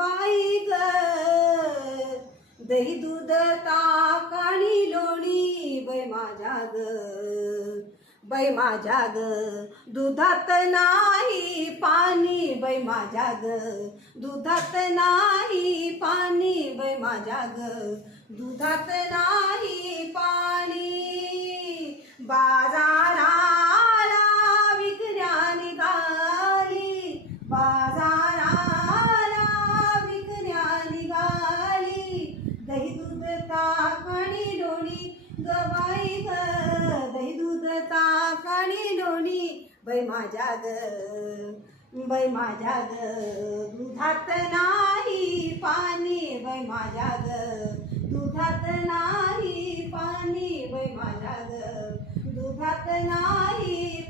बाई ग, दही दूध ताक आणि लोणी बाई माझ्या ग, बाई माझ्या ग, दुधात नाही पाणी बाई माझ्या ग, दुधात नाही पाणी बाई माझ्या ग, दुधात नाही पाणी. बाजाराला विकण्या निघाली, बाजाराला विकण्या निघाली, दही दूध ताक आणि लोणी ग बाई ग, दही दूध ताक आणि लोणी बाई माझ्या ग, बाई माझ्या ग, दुधात नाही पाणी बाई माझ्या ग, दुधात नाही पाणी बाई माझ्या ग, दुधात नाही